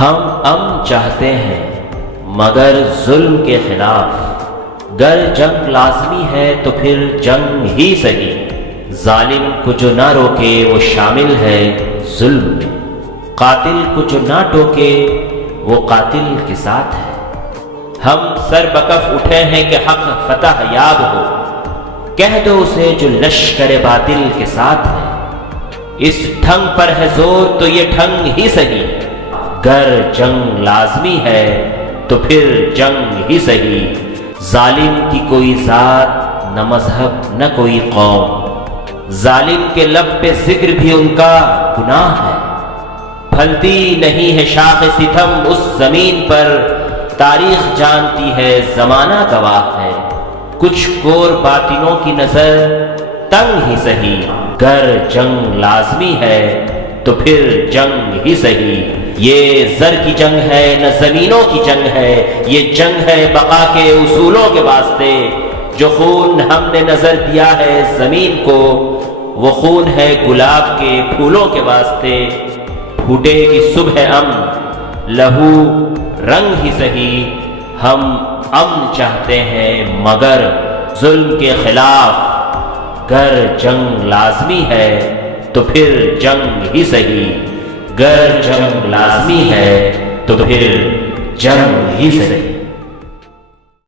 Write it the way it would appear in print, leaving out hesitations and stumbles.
ہم امن چاہتے ہیں مگر ظلم کے خلاف، گر جنگ لازمی ہے تو پھر جنگ ہی سہی، ظالم کو جو نہ روکے وہ شامل ہے ظلم میں، قاتل کو جو نہ ٹوکے وہ قاتل کے ساتھ ہے۔ ہم سر بکف اٹھے ہیں کہ حق فتح یاب ہو، کہہ دو اسے جو لشکر باطل کے ساتھ ہے، اس ڈھنگ پر ہے زور تو یہ ڈھنگ ہی سہی، گر جنگ لازمی ہے تو پھر جنگ ہی سہی، ظالم کی کوئی ذات نہ مذہب نہ کوئی قوم، ظالم کے لب پہ ذکر بھی ان کا گناہ ہے، پھلتی نہیں ہے شاخ ستم اس زمین پر، تاریخ جانتی ہے زمانہ گواہ ہے، کچھ کور باطنوں کی نظر تنگ ہی سہی، گر جنگ لازمی ہے تو پھر جنگ ہی سہی، یہ زر کی جنگ ہے نہ زمینوں کی جنگ ہے، یہ جنگ ہے بقا کے اصولوں کے واسطے، جو خون ہم نے نظر دیا ہے زمین کو وہ خون ہے گلاب کے پھولوں کے واسطے، پھوٹے گی صبح امن لہو رنگ ہی سہی، ہم امن چاہتے ہیں مگر ظلم کے خلاف، گر جنگ لازمی ہے تو پھر جنگ ہی سہی، گر جنگ لازمی ہے تو پھر جنگ ہی سہی۔